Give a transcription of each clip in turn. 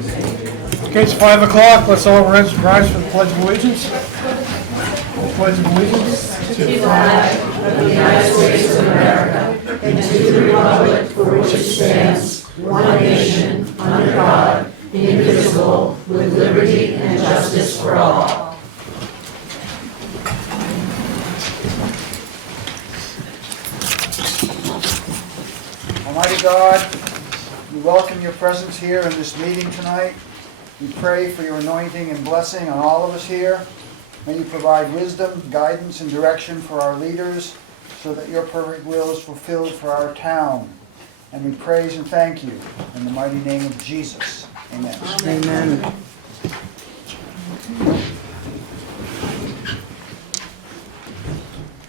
Okay, it's 5 o'clock. Let's all rise for the Pledge of Allegiance. Pledge of Allegiance. To the flag of the United States of America and to the republic for which it stands, one nation, under God, indivisible, with liberty and justice for all. Almighty God, we welcome your presence here in this meeting tonight. We pray for your anointing and blessing on all of us here. May you provide wisdom, guidance, and direction for our leaders so that your perfect will is fulfilled for our town. And we praise and thank you in the mighty name of Jesus. Amen. Amen.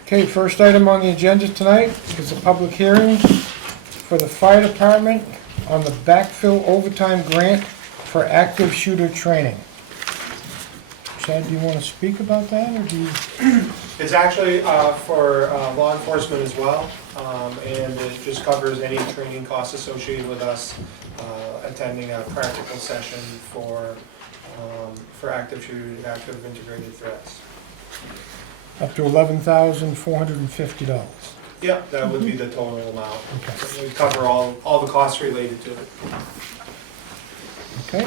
Okay, first item on the agenda tonight is a public hearing for the fire department on the backfill overtime grant for active shooter training. Chad, do you want to speak about that, or do you? It's actually for law enforcement as well, and it just covers any training costs associated with us attending a practical session for active shooters, active integrated threats. Up to $11,450. Yeah, that would be the total amount. Okay. We cover all the costs related to it. Okay.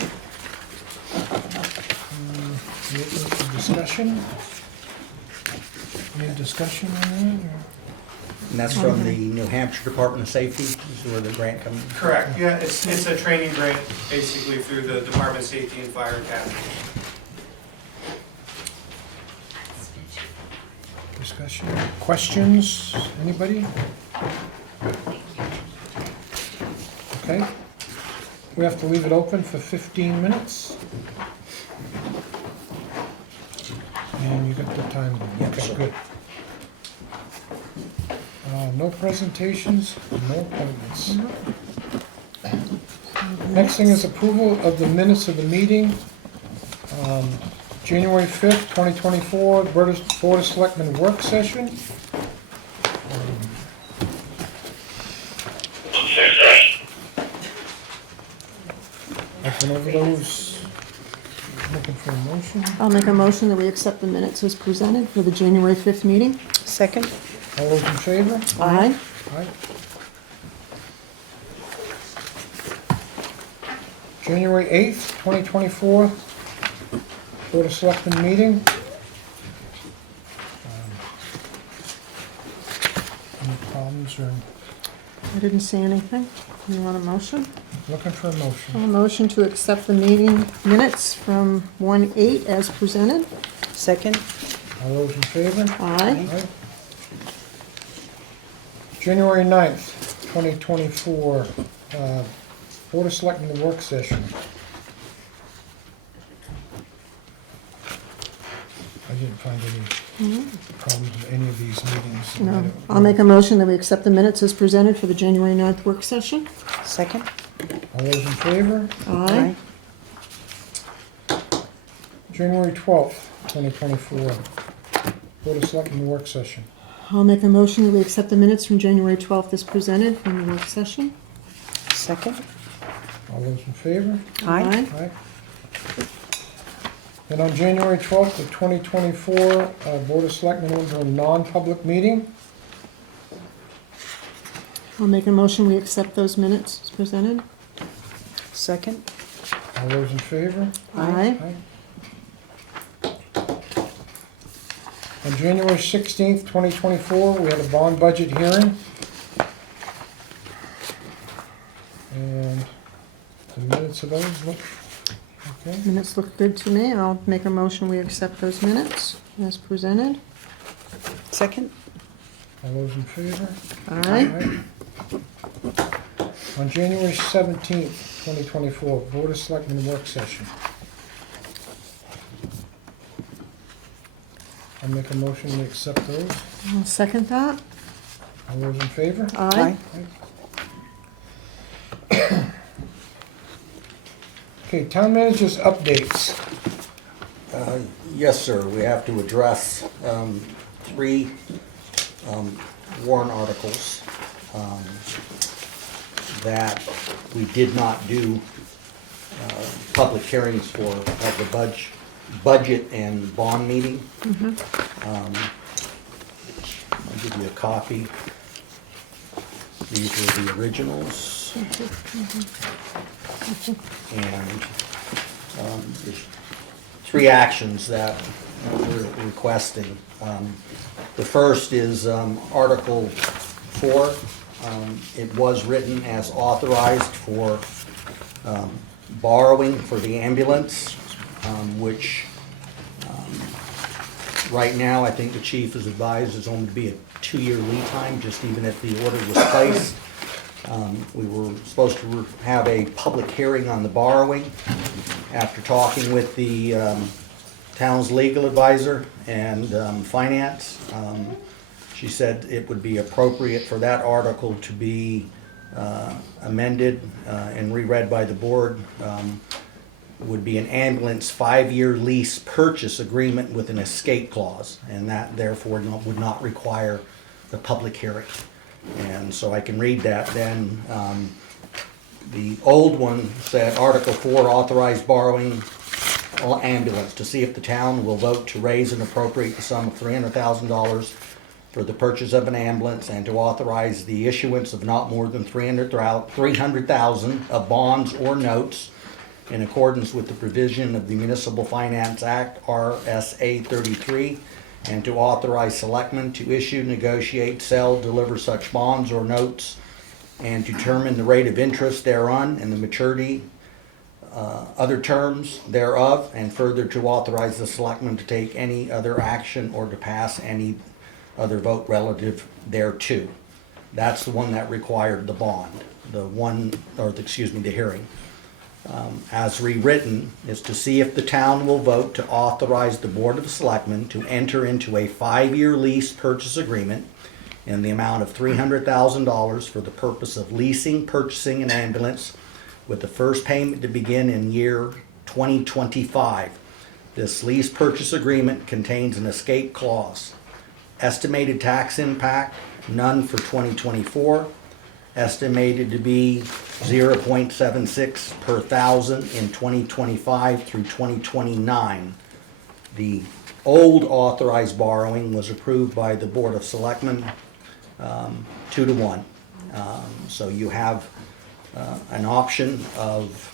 Discussion? Any discussion on that? Or? And that's from the New Hampshire Department of Safety, is where the grant comes in? Correct, yeah, it's a training grant basically through the Department of Safety and Fire Academy. Discussion? Questions? Anybody? Okay. We have to leave it open for 15 minutes. And you got the time. Yep, Okay, sure. good. No presentations, no appointments. Next thing is approval of the minutes of the meeting. January 5th, 2024, Board of Selectmen work session. I've been over those. Looking for a motion. I'll make a motion that we accept the minutes as presented for the January 5th meeting. Second. All those in favor? Aye. Aye. January 8th, 2024, Board of Selectmen meeting. Any problems or I didn't see anything. You want a motion? looking for a A motion? motion to accept the meeting minutes from 1/8 as presented. Second? All those in favor? Aye. Aye. January 9th, 2024, Board of Selectmen work session. I didn't find any problems with any of these meetings. No. I'll make a motion that we accept the minutes as presented for the January 9th work session. Second? All those in favor? Aye. January 12th, 2024, Board of Selectmen work session. I'll make a motion that we accept the minutes from January 12th as presented from the work session. Second? All those in favor? Aye. Aye. And on January 12th of 2024, Board of Selectmen went to a non-public meeting. I'll make a motion we accept those minutes as presented. Second? All those in favor? Aye. Aye. On January 16th, 2024, we had a bond budget hearing. And the minutes of those look okay. Minutes look good to me. I'll make a motion we accept those minutes as presented. Second? All those in favor? Aye. On January 17th, 2024, Board of Selectmen work session. I'll make a motion to accept those. I'll second that. All those in favor? Aye. Okay, town managers updates. Yes, sir, we have to address 3 warrant articles that we did not do public hearings for the budget and bond meeting. I'll give you a copy. These are the originals. And there's 3 actions that we're requesting. The first is Article 4. It was written as authorized for borrowing for the ambulance, which right now I think the chief is advised is only to be a 2-year lead time, just even if the order was placed. We were supposed to have a public hearing on the borrowing. After talking with the town's legal advisor and finance, she said it would be appropriate for that article to be amended and reread by the board. Would be an ambulance 5-year lease purchase agreement with an escape clause, and that therefore would not require the public hearing. And so I can read that then. The old one said Article 4, authorized borrowing ambulance to see if the town will vote to raise and appropriate the sum of $300,000 for the purchase of an ambulance and to authorize the issuance of not more than $300,000 of bonds or notes in accordance with the provision of the Municipal Finance Act, RSA 33, and to authorize selectmen to issue, negotiate, sell, deliver such bonds or notes, and determine the rate of interest thereon and the maturity, other terms thereof, and further to authorize the selectmen to take any other action or to pass any other vote relative thereto. That's the one that required the bond, the hearing. As rewritten, is to see if the town will vote to authorize the Board of Selectmen to enter into a 5-year lease purchase agreement in the amount of $300,000 for the purpose of leasing, purchasing an ambulance, with the first payment to begin in year 2025. This lease purchase agreement contains an escape clause. Estimated tax impact, none for 2024. Estimated to be 0.76 per thousand in 2025 through 2029. The old authorized borrowing was approved by the Board of Selectmen 2-1. So you have an option of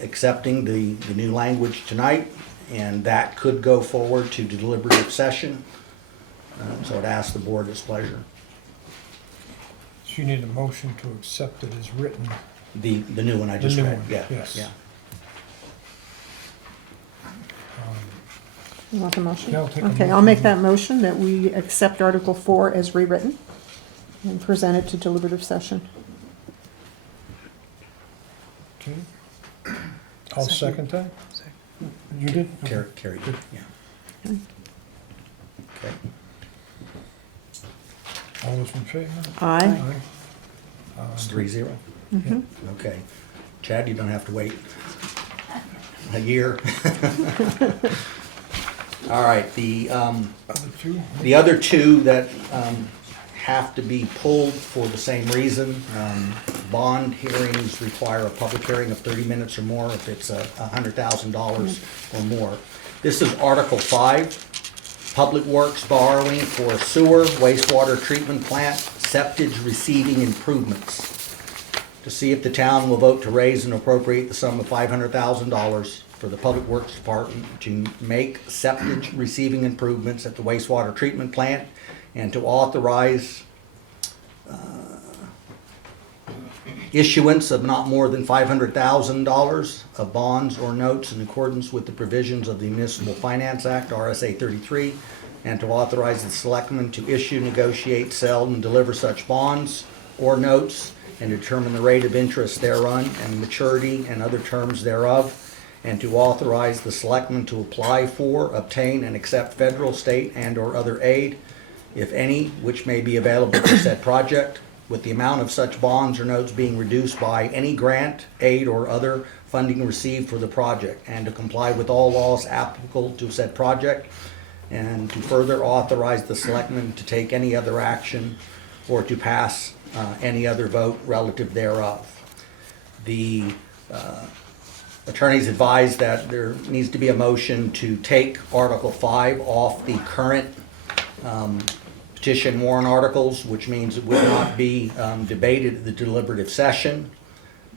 accepting the new language tonight, and that could go forward to deliberative session. So I'd ask the board its pleasure. You need a motion to accept it as written. The new one I just new read, one, yeah, yes. yeah. You want the motion? Yeah, I'll take a Okay, I'll motion. make that motion that we accept Article 4 as rewritten and present it to deliberative session. Okay. I'll second that. You did? Okay. Carried, yeah. Okay. All those in favor? Aye. It's 3-0. Okay. Chad, you don't have to wait a year. All right, the other two that have to be pulled for the same reason. Bond hearings require a public hearing of 30 minutes or more if it's $100,000 or more. This is Article 5. Public Works borrowing for sewer, wastewater treatment plant, septage receiving improvements. To see if the town will vote to raise and appropriate the sum of $500,000 for the Public Works Department to make septage receiving improvements at the wastewater treatment plant and to authorize issuance of not more than $500,000 of bonds or notes in accordance with the provisions of the Municipal Finance Act, RSA 33, and to authorize the selectmen to issue, negotiate, sell, and deliver such bonds or notes and determine the rate of interest thereon and maturity and other terms thereof, and to authorize the selectmen to apply for, obtain, and accept federal, state, and/or other aid, if any, which may be available for said project, with the amount of such bonds or notes being reduced by any grant, aid, or other funding received for the project, and to comply with all laws applicable to said project, and to further authorize the selectmen to take any other action or to pass any other vote relative thereof. The attorneys advised that there needs to be a motion to take Article 5 off the current petition warrant articles, which means it would not be debated at the deliberative session.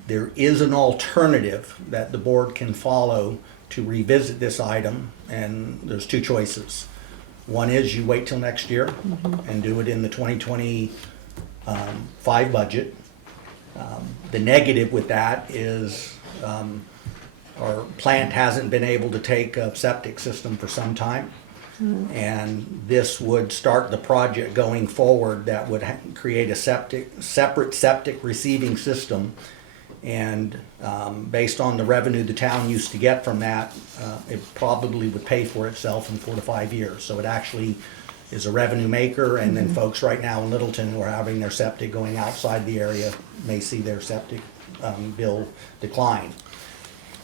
There is an alternative that the board can follow to revisit this item, and there's two choices. One is you wait till next year and do it in the 2025 budget. The negative with that is our plant hasn't been able to take a septic system for some time. And this would start the project going forward that would create a separate septic receiving system. And based on the revenue the town used to get from that, it probably would pay for itself in 4 to 5 years. So it actually is a revenue maker, and then folks right now in Littleton who are having their septic going outside the area may see their septic bill decline.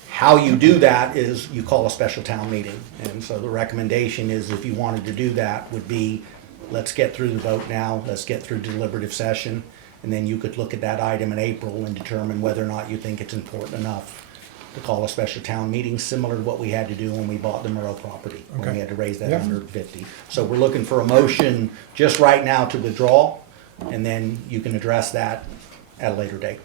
How you do that is you call a special town meeting. And so the recommendation is, if you wanted to do that, would be, let's get through the vote now, let's get through deliberative session, and then you could look at that item in April and determine whether or not you think it's important enough to call a special town meeting, similar to what we had to do when we bought the Murrow property, when we Okay. had to raise that Yeah. 150. So we're looking for a motion just right now to withdraw, and then you can address that at a later date.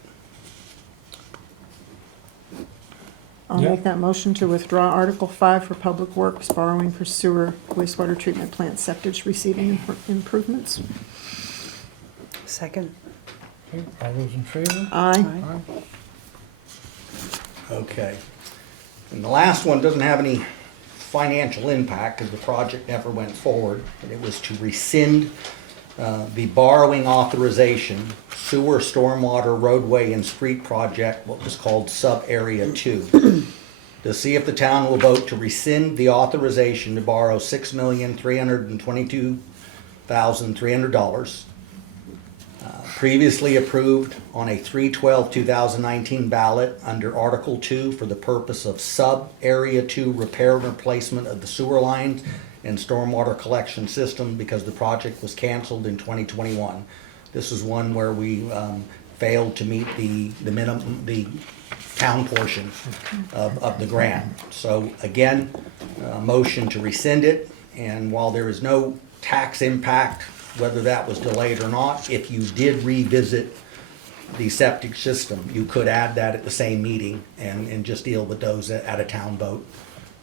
I'll Yeah. make that motion to withdraw Article 5 for Public Works, borrowing for sewer wastewater treatment plant septic receiving improvements. Second. Okay, all those in favor? Aye. Aye. Okay. And the last one doesn't have any financial impact because the project never went forward. But it was to rescind the borrowing authorization, sewer, stormwater, roadway, and street project, what was called Sub-Area 2. To see if the town will vote to rescind the authorization to borrow $6,322,300. Previously approved on a 3/12/2019 ballot under Article 2 for the purpose of Sub-Area 2 repair and replacement of the sewer lines and stormwater collection system, because the project was canceled in 2021. This is one where we failed to meet the minimum, the town portion of the grant. So again, motion to rescind it, and while there is no tax impact, whether that was delayed or not, if you did revisit the septic system, you could add that at the same meeting and just deal with those at a town vote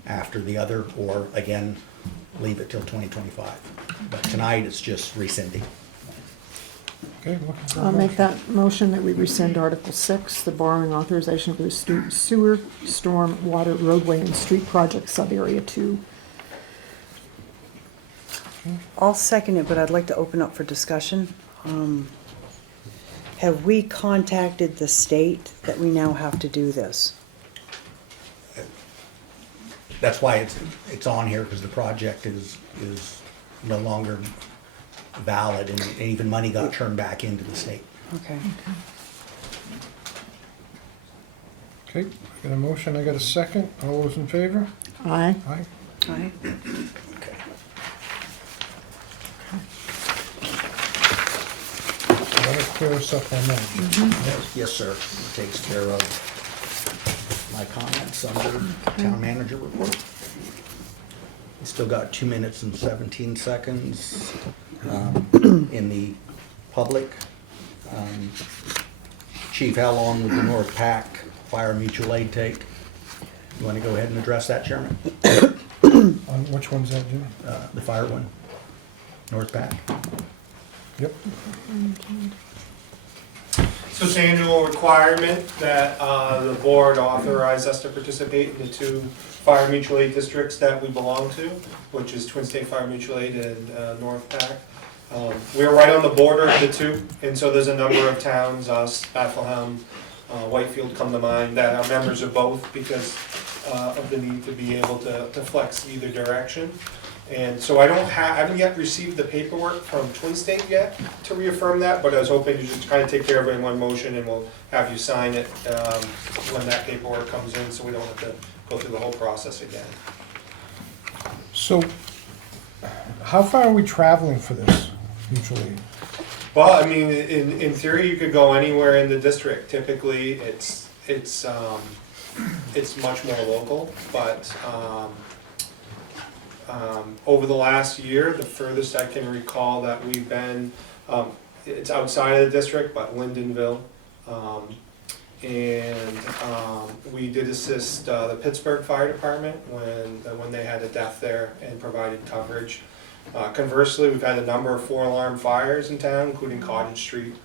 after the other, or again, leave it till 2025. But tonight, it's just rescinding. Okay, looking for a I'll make motion. that motion that we rescind Article 6, the borrowing authorization for the sewer, storm, water, roadway, and street project sub-area 2. I'll second it, but I'd like to open up for discussion. Have we contacted the state that we now have to do this? That's why it's on here, because the project is no longer valid, and even money got turned back into the state. Okay. Okay, I got a motion, I got a second. All those in favor? Aye. Aye. Aye. Okay. That'll clear us up on that. Yes, sir. It takes care of my comments under town manager report. We still got 2 minutes and 17 seconds in the public. Chief, how long would the North Pack Fire Mutual Aid take? You want to go ahead and address that, Chairman? On which one's that, Jim? The fire one, North Pack. Yep. So it's an annual requirement that the board authorize us to participate in the 2 fire mutual aid districts that we belong to, which is Twin State Fire Mutual Aid and North Pack. We're right on the border of the 2, and so there's a number of towns, us, Bethlehem, Whitefield come to mind, that are members of both because of the need to be able to flex either direction. And so I haven't yet received the paperwork from Twin State yet to reaffirm that, but I was hoping to just kind of take care of it in one motion, and we'll have you sign it when that paperwork comes in, so we don't have to go through the whole process again. So, how far are we traveling for this mutual aid? Well, I mean, in theory, you could go anywhere in the district. Typically, it's it's much more local, but over the last year, the furthest I can recall that we've been, it's outside of the district, but Lindenville. We did assist the Pittsburgh Fire Department when they had a death there and provided coverage. Conversely, we've had a number of 4-alarm fires in town, including Cottage Street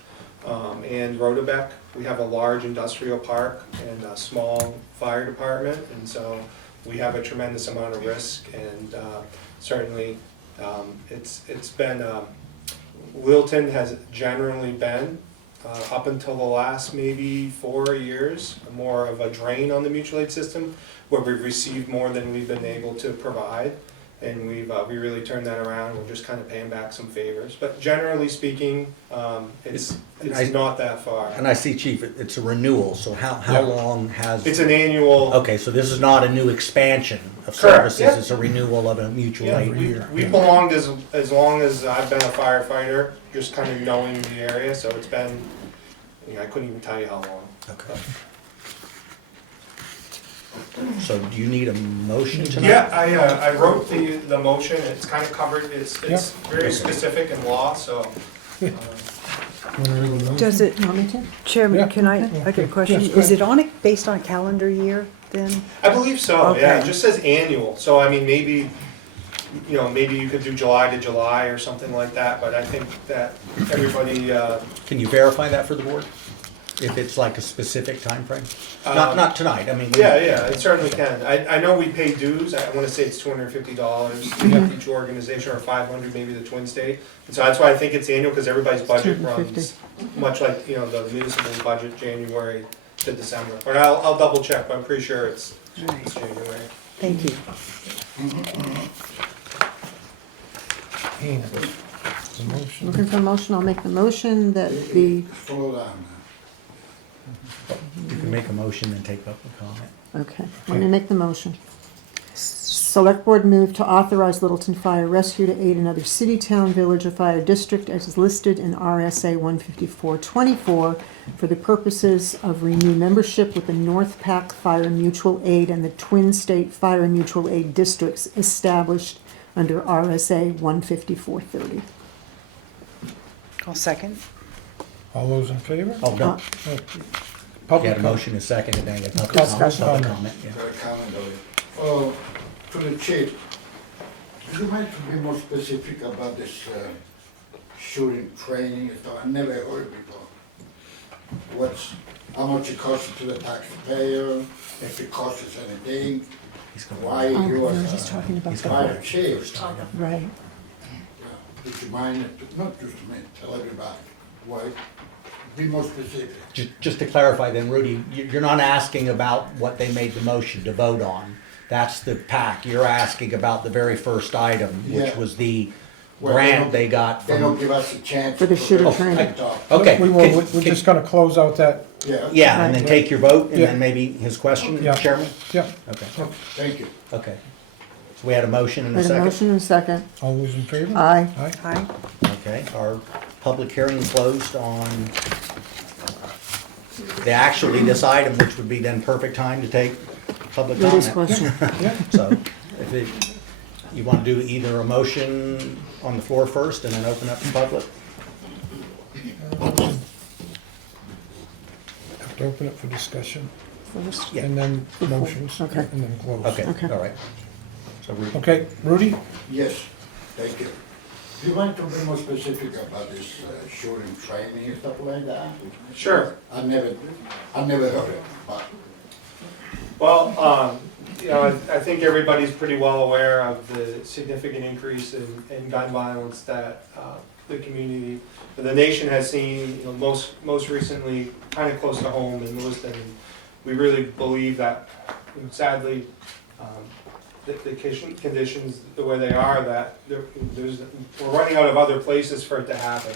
and Rhodabeck. We have a large industrial park and a small fire department, and so we have a tremendous amount of risk, and certainly it's been, Littleton has generally been, up until the last maybe 4 years, more of a drain on the mutual aid system, where we've received more than we've been able to provide, and we really turned that around. We're just kind of paying back some favors, but generally speaking, it's not that far. And I see, Chief, it's a renewal, so how Yeah. long has? It's an annual. Okay, so this is not a new expansion of Correct, services, yeah. it's a renewal of a mutual Yeah, aid. we belonged as long as I've been a firefighter, just kind of knowing the area, so it's been, I couldn't even tell you how long. Okay. So do you need a motion tonight? Yeah, I wrote the motion, it's kind of covered, it's very specific in law, so. Does it, You want me to? Chairman, Yeah. can I get a question? Yes, go Is it on it based on a calendar year then? I believe so, yeah, it Okay. just says annual, so I mean, maybe you could do July to July or something like that, but I think that everybody, Can you verify that for the board? If it's like a specific time frame? Not tonight, I mean. yeah, it certainly can. I know we pay dues, I wanna say it's $250 each organization, or $500 maybe the Twin State. And so that's why I think it's annual, because everybody's budget runs, much like, the municipal budget, January to December. But I'll double check, but I'm pretty sure it's January. Thank you. And the motion. Looking for a motion, I'll make the motion that the, Slow down You can make a motion and take public comment. okay, let me make the motion. Select Board move to authorize Littleton Fire Rescue to aid another city, town, village, or fire district as is listed in RSA 154-24 for the purposes of renew membership with the North Pack Fire Mutual Aid and the Twin State Fire Mutual Aid districts established under RSA 154-30. I'll second. All those in favor? Oh, no, you Public had a motion, a second, and then you have Discussion. public comment, yeah. Very calendar. To the chief, do you mind to be more specific about this shooting training and stuff? I never heard before. How much it costs to the taxpayer, if it costs us anything, He's gonna- why you as He's talking about a the, fire chief? right. Would you mind, not just me, tell everybody, why? Be more specific. Just to clarify then, Rudy, you're not asking about what they made the motion to vote on. That's the PAC. You're asking about the very first item, which Yeah. was the Well, grant they got They don't from. give us a chance. For the shooter to training. talk. Okay. We're just gonna close out that, Yeah, Yeah, and then take your vote, and Yeah. then maybe his question, Yeah. Chairman? yeah, Okay, thank you. okay. So we had a motion and We a had a second? motion and a second. all those in favor? Aye. Aye. Aye. Okay, our public hearing closed on this item, which would be then perfect time to take public Rudy's comment. question. So, you want to do either a motion on the floor first and then open up to public? Have to open it for discussion, First. Yeah. and then motions, and Okay. then close. Okay, Okay. all right. So we Okay, Rudy? Yes, thank you. Do you mind to be more specific about this shooting training and stuff like that? Sure. I never heard it, but Well, I think everybody's pretty well aware of the significant increase in gun violence that the community, the nation has seen, most recently, kind of close to home in Lewiston. We really believe that, sadly, the conditions, the way they are, that we're running out of other places for it to happen.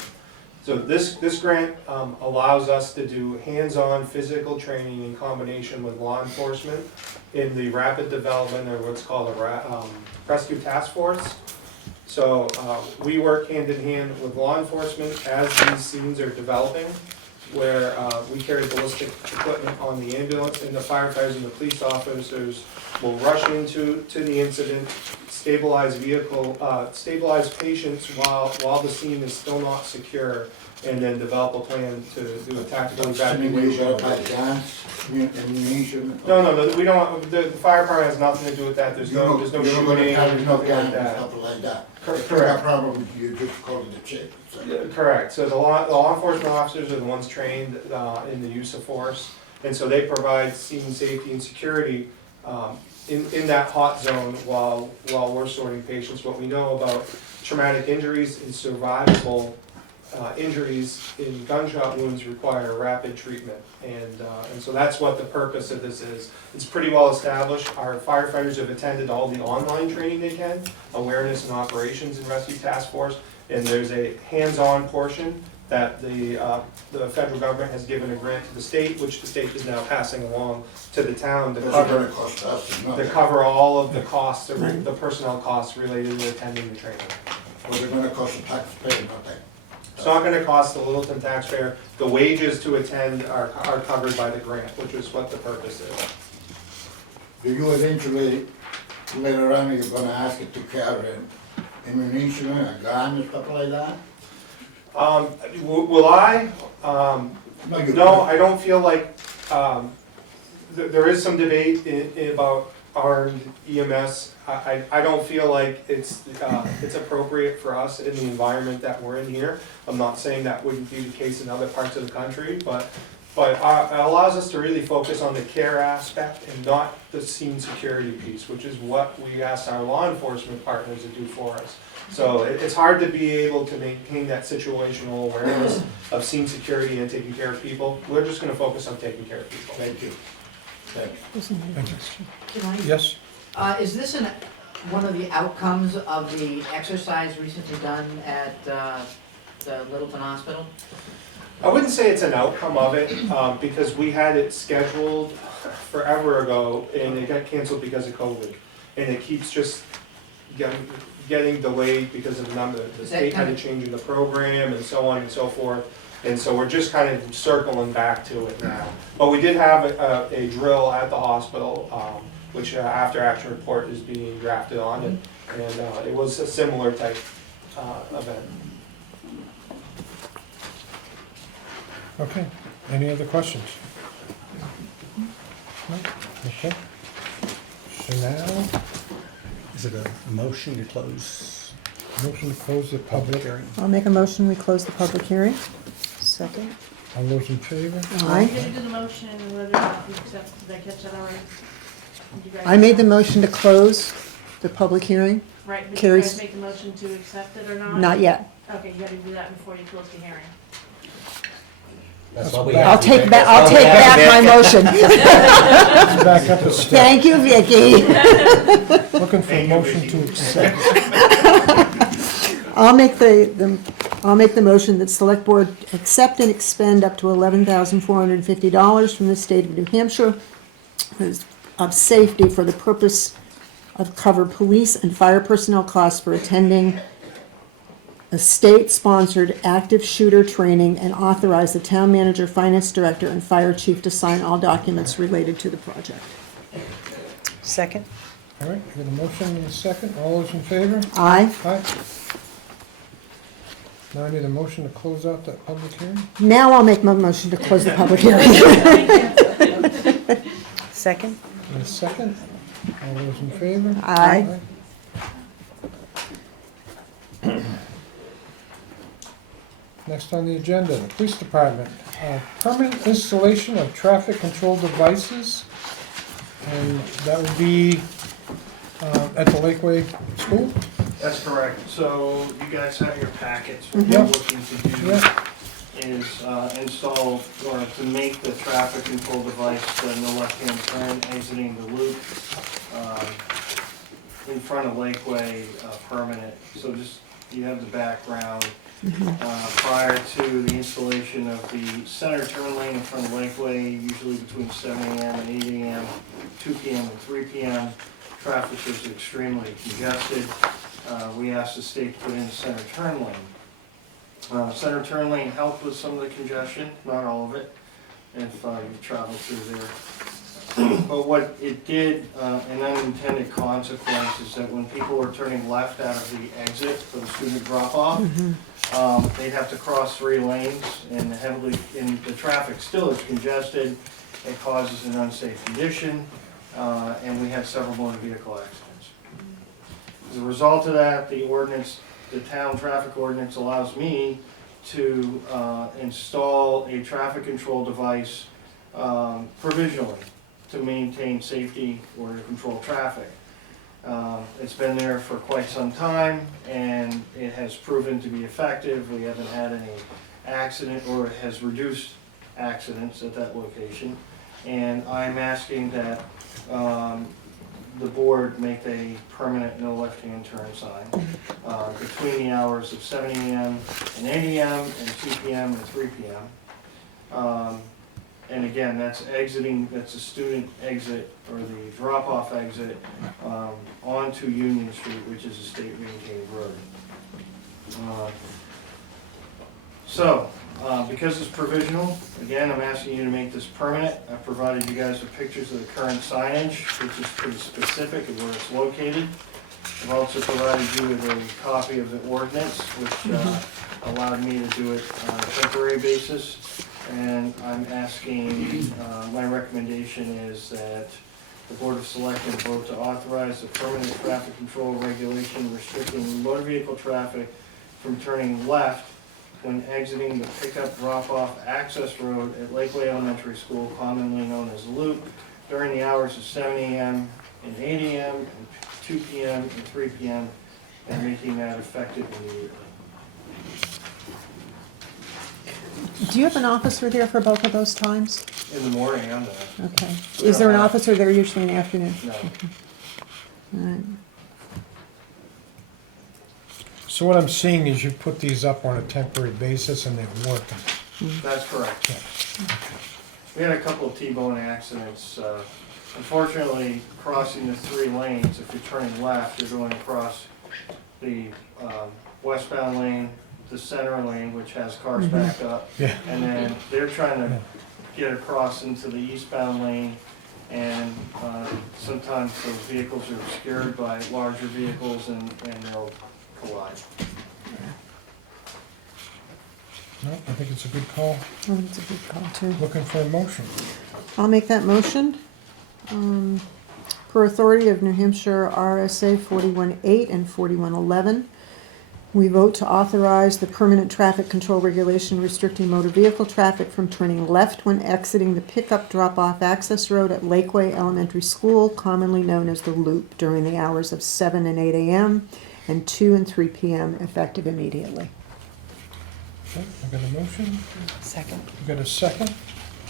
So this grant allows us to do hands-on physical training in combination with law enforcement in the rapid development, or what's called a rescue task force. So we work hand in hand with law enforcement as these scenes are developing. where we carry ballistic equipment on the ambulance, and the firefighters and the police officers will rush into the incident, stabilize patients while the scene is still not secure, and then develop a plan to do a tactical evacuation. Ammunition? No, we don't, the fire department has nothing to do with that, there's no shooting, You're not gonna carry no nothing like guns and that. stuff like that. Correct. Probably you just call it the chief. So. Yeah, correct, so the law enforcement officers are the ones trained in the use of force, and so they provide scene safety and security in that hot zone while we're sorting patients. What we know about traumatic injuries and survivable injuries in gunshot wounds require rapid treatment, and so that's what the purpose of this is. It's pretty well established. Our firefighters have attended all the online training they can, awareness and operations and rescue task force, and there's a hands-on portion that the federal government has given a grant to the state, which the state is now passing along to the town to cover all of the costs, the personnel costs related to attending the training. Well, they're gonna cost the taxpayer nothing. It's not gonna cost the Littleton taxpayer. The wages to attend are covered by the grant, which is what the purpose is. Do you eventually, later on, you're gonna ask it to carry ammunition, a gun and stuff like that? Will I? No, I don't feel like, there is some debate about armed EMS. I don't feel like it's appropriate for us in the environment that we're in here. I'm not saying that wouldn't be the case in other parts of the country, but it allows us to really focus on the care aspect and not the scene security piece, which is what we ask our law enforcement partners to do for us. So it's hard to be able to maintain that situational awareness of scene security and taking care of people. We're just gonna focus on taking care of people. Thank you. Thank you. Can I? Yes? Is this one of the outcomes of the exercise recently done at the Littleton Hospital? I wouldn't say it's an outcome of it, because we had it scheduled forever ago, and it got canceled because of COVID. And it keeps just getting delayed because of the number, the state had to change in the program and so on and so forth. And so we're just kind of circling back to it now. But we did have a drill at the hospital, which after action report is being drafted on, and it was a similar type event. Okay, any other questions? No? Okay. So now, Is it a motion to close motion to close the public. hearing? I'll make a motion, we close the public hearing. Second. All those in favor? Aye. You did the motion, whether or not you accept, did I catch that already? Did you guys- I made the motion to close the public hearing. Right, but did you Carrie's- guys make the motion to accept it or not? Not yet. Okay, you gotta do that before you close the hearing. That's what we I'll have. I'll take back my motion. Let's back up a step. Thank you, Vicki. Looking for a motion to accept. I'll make the motion that Select Board accept and expend up to $11,450 from the state of New Hampshire of safety for the purpose of cover police and fire personnel costs for attending a state-sponsored active shooter training, and authorize the town manager, finance director, and fire chief to sign all documents related to the project. Second? All right, I got a motion and a second. All those in favor? Aye. Aye. Now I need a motion to close out that public hearing. Now I'll make my motion to close the public hearing. Second? And a second. All those in favor? Aye. Next on the agenda, the police department, permanent installation of traffic control devices. And that would be at the Lakeway School? That's correct. So you guys have your packets. What Yeah. we're looking to do Yeah. is install, or to make the traffic control device, no left-hand turn exiting the loop in front of Lakeway permanent. So just, you have the background. Prior to the installation of the center turn lane in front of Lakeway, usually between 7 a.m. and 8 a.m., 2 p.m. and 3 p.m., traffic is extremely congested. We asked the state to put in a center turn lane. Center turn lane helped with some of the congestion, not all of it, if you've traveled through there. But what it did, an unintended consequence, is that when people were turning left out of the exit for the student drop-off, they'd have to cross 3 lanes, and the traffic still is congested. It causes an unsafe condition, and we had several motor vehicle accidents. As a result of that, the town traffic ordinance allows me to install a traffic control device provisionally to maintain safety or to control traffic. It's been there for quite some time, and it has proven to be effective. We haven't had any accident, or it has reduced accidents at that location. And I'm asking that the board make a permanent no left-hand turn sign between the hours of 7 a.m. and 8 a.m. and 2 p.m. and 3 p.m. And again, that's a student exit, or the drop-off exit onto Union Street, which is a state-maintained road. Because it's provisional, again, I'm asking you to make this permanent. I've provided you guys with pictures of the current signage, which is pretty specific of where it's located. I've also provided you with a copy of the ordinance, which allowed me to do it on a temporary basis. And I'm asking, my recommendation is that the Board of Selectmen vote to authorize the permanent traffic control regulation restricting motor vehicle traffic from turning left when exiting the pickup drop-off access road at Lakeway Elementary School, commonly known as the Loop, during the hours of 7 a.m. and 8 a.m. and 2 p.m. and 3 p.m. and making that effective immediately. Do you have an officer there for both of those times? In the morning, I'm there. Okay. Is there an officer there usually in the afternoon? No. All right. So what I'm seeing is you put these up on a temporary basis and they're working. That's correct. We had a couple of T-bone accidents. Unfortunately, crossing the 3 lanes, if you're turning left, you're going across the westbound lane, the center lane, which has cars backed up, Yeah. and then they're trying to get across into the eastbound lane, and sometimes those vehicles are obscured by larger vehicles, and they'll collide. No, I think it's a good call. Oh, that's a good call too. Looking for a motion. I'll make that motion. Per authority of New Hampshire RSA 41.8 and 41.11, we vote to authorize the permanent traffic control regulation restricting motor vehicle traffic from turning left when exiting the pickup drop-off access road at Lakeway Elementary School, commonly known as the Loop, during the hours of 7 and 8 a.m. and 2 and 3 p.m. effective immediately. Okay, I got a motion. Second. I got a second.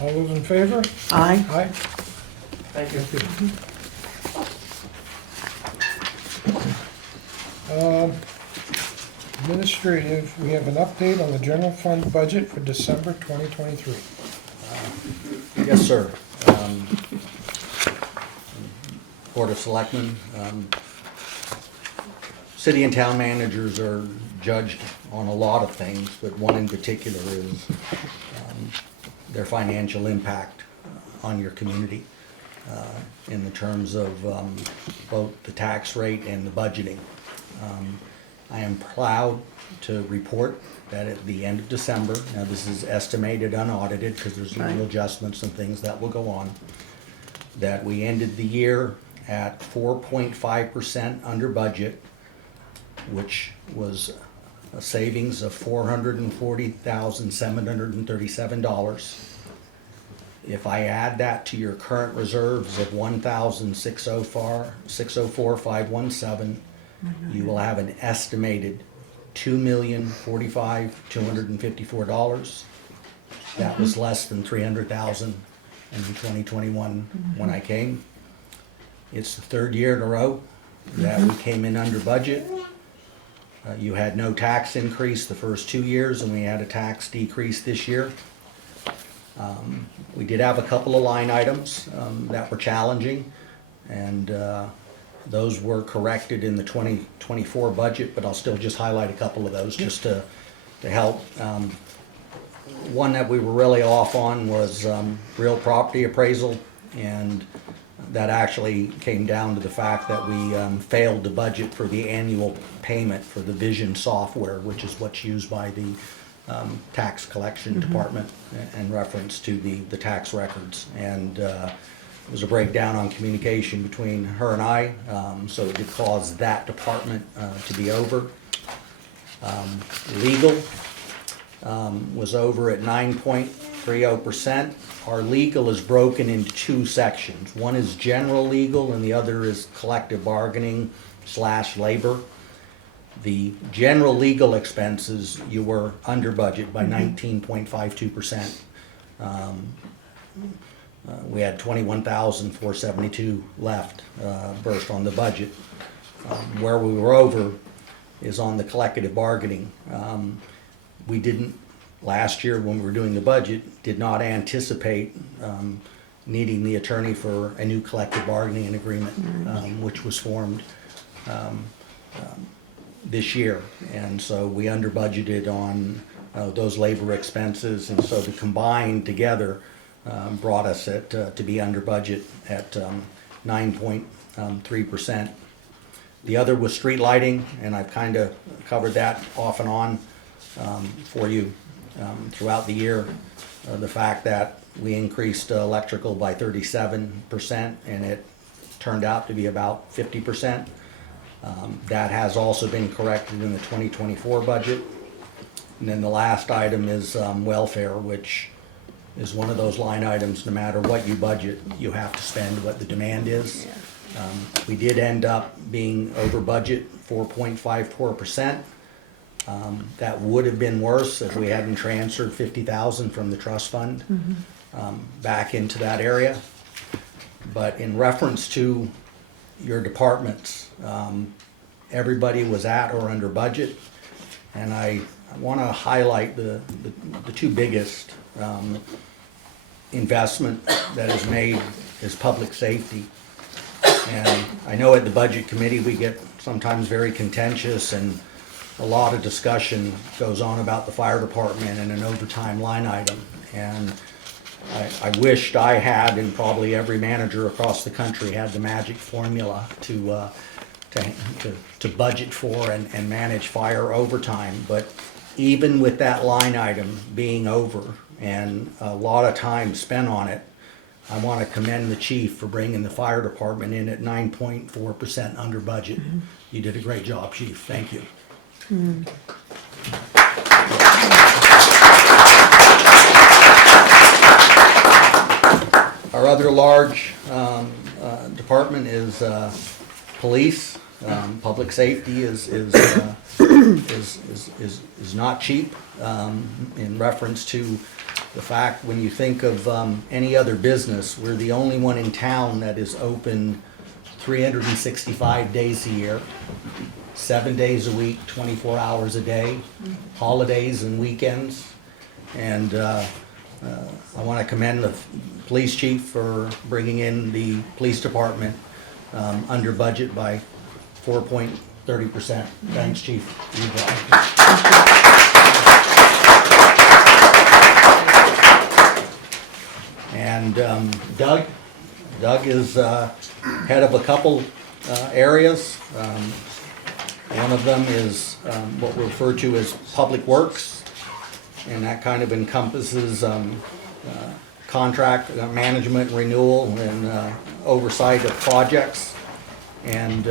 All those in favor? Aye. Aye. Thank you. Administrative, we have an update on the general fund budget for December 2023. Yes, sir. Board of Selectmen, city and town managers are judged on a lot of things, but one in particular is their financial impact on your community in the terms of both the tax rate and the budgeting. I am proud to report that at the end of December, now this is estimated unaudited because there's little adjustments and things that will go on, that we ended the year at 4.5% under budget, which was a savings of $440,737. If I add that to your current reserves of $1,604,517, you will have an estimated $2,045,254. That was less than $300,000 in 2021 when I came. It's the 3rd year in a row that we came in under budget. You had no tax increase the first 2 years, and we had a tax decrease this year. We did have a couple of line items that were challenging, and those were corrected in the 2024 budget, but I'll still just highlight a couple of those just to to help. One that we were really off on was real property appraisal, and that actually came down to the fact that we failed to budget for the annual payment for the Vision software, which is what's used by the tax collection department in reference to the tax records. And it was a breakdown on communication between her and I, so it did cause that department to be over. Legal was over at 9.30%. Our legal is broken into two sections. One is general legal and the other is collective bargaining / labor. The general legal expenses, you were under budget by 19.52%. We had 21,472 left burst on the budget. Where we were over is on the collective bargaining. We didn't, last year when we were doing the budget, did not anticipate needing the attorney for a new collective bargaining agreement, which was formed this year. And so we under budgeted on those labor expenses, and so the combined together brought us at to be under budget at 9.3%. The other was street lighting, and I've kind of covered that off and on for you throughout the year. The fact that we increased electrical by 37% and it turned out to be about 50%. That has also been corrected in the 2024 budget. And then the last item is welfare, which is one of those line items, no matter what you budget, you have to spend what the demand is. We did end up being over budget 4.54%. That would have been worse if we hadn't transferred $50,000 from the trust fund back into that area. But in reference to your departments, everybody was at or under budget, and I want to highlight the two biggest investment that is made is public safety. And I know at the budget committee we get sometimes very contentious, and a lot of discussion goes on about the fire department and an overtime line item. And I wished I had, and probably every manager across the country had, the magic formula to budget for and manage fire overtime. But even with that line item being over and a lot of time spent on it, I want to commend the chief for bringing the fire department in at 9.4% under budget. You did a great job, chief. Thank you. Our other large department is police. Public safety is not cheap in reference to the fact when you think of any other business, we're the only one in town that is open 365 days a year, 7 days a week, 24 hours a day, holidays and weekends. And I want to commend the police chief for bringing in the police department under budget by 4.30%. Thanks, chief. You got it. And Doug is head of a couple areas. One of them is what we refer to as public works, and that kind of encompasses contract management, renewal, and oversight of projects. And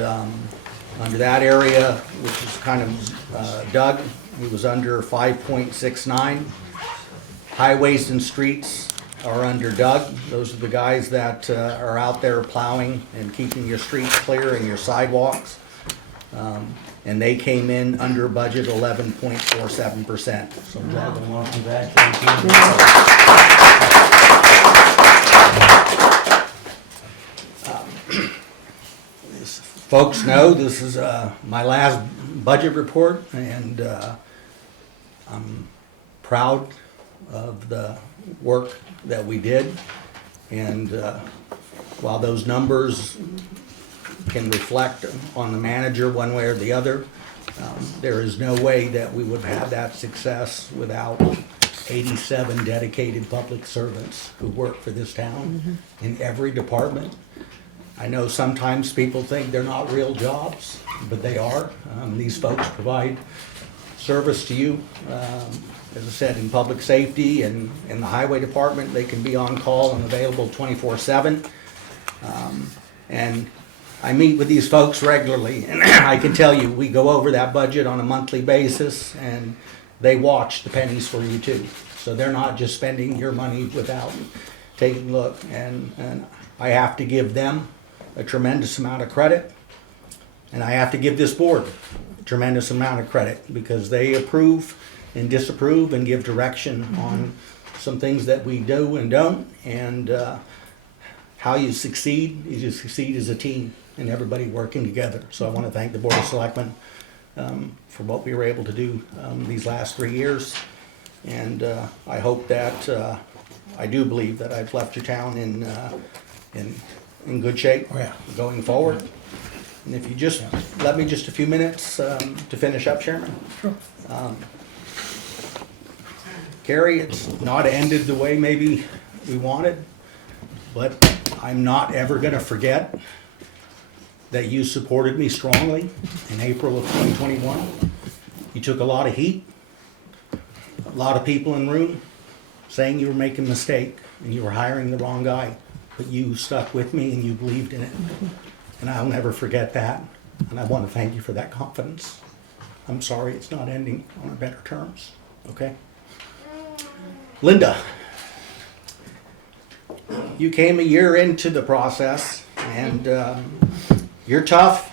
under that area, which is kind of Doug, he was under 5.69. Highways and streets are under Doug. Those are the guys that are out there plowing and keeping your streets clear and your sidewalks. And they came in under budget 11.47%. So Doug, I want to congratulate you. As folks know, this is my last budget report, and I'm proud of the work that we did. And while those numbers can reflect on the manager one way or the other, There is no way that we would have had that success without 87 dedicated public servants who work for this town in every department. I know sometimes people think they're not real jobs, but they are. These folks provide service to you. As I said, in public safety and in the highway department, they can be on call and available 24/7. And I meet with these folks regularly, and I can tell you, we go over that budget on a monthly basis, and they watch the pennies for you too. So they're not just spending your money without taking a look. And I have to give them a tremendous amount of credit, and I have to give this board a tremendous amount of credit, because they approve and disapprove and give direction on some things that we do and don't. And how you succeed is you succeed as a team and everybody working together. So I want to thank the Board of Selectmen for what we were able to do these last 3 years. And I hope that, I do believe that I've left your town in good shape Oh, yeah. going forward. And if you just let me just a few minutes to finish up, Chairman. Sure. Gary, it's not ended the way maybe we wanted, but I'm not ever gonna forget that you supported me strongly in April of 2021. You took a lot of heat, a lot of people in the room saying you were making a mistake and you were hiring the wrong guy, but you stuck with me and you believed in it. And I'll never forget that, and I want to thank you for that confidence. I'm sorry it's not ending on better terms, okay? Linda, you came a year into the process, and you're tough.